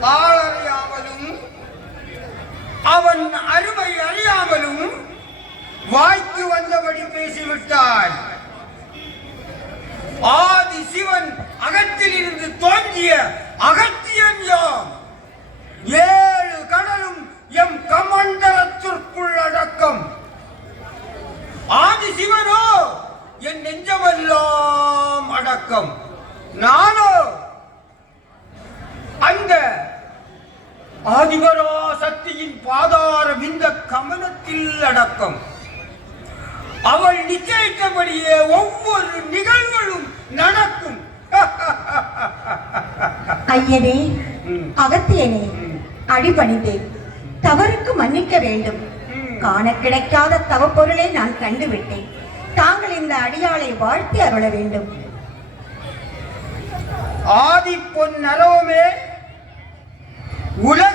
பாழறியாமலும் அவன் அருமை அறியாமலும் வாய்க்கு வந்தபடி பேசிவிட்டார் ஆதி சிவன் அகத்தில் இருந்து தோன்றிய அகத்தியன் யாம்? ஏழு கடலும் எம் கமண்டலத்திற்குள் அடக்கம். ஆதி சிவனோ என் நெஞ்சமெல்லாம் அடக்கம். நான் ஆதிபரா சக்தியின் பாதார விந்த கமலத்தில் அடக்கம் அவள் நிச்சயித்தபடியே ஒவ்வொரு நிகழ்வுகளும் நடக்கும் ஐயனே. அகத்தியனே. அடிபணிந்தேன் தவறுக்கு மன்னிக்க வேண்டும். காண கிடைக்காத தவப்பொருளை நான் கண்டுவிட்டேன் தாங்கள் இந்த அடியாளை வாழ்த்தி அருள வேண்டும் ஆதி பொன் நரவமே உலக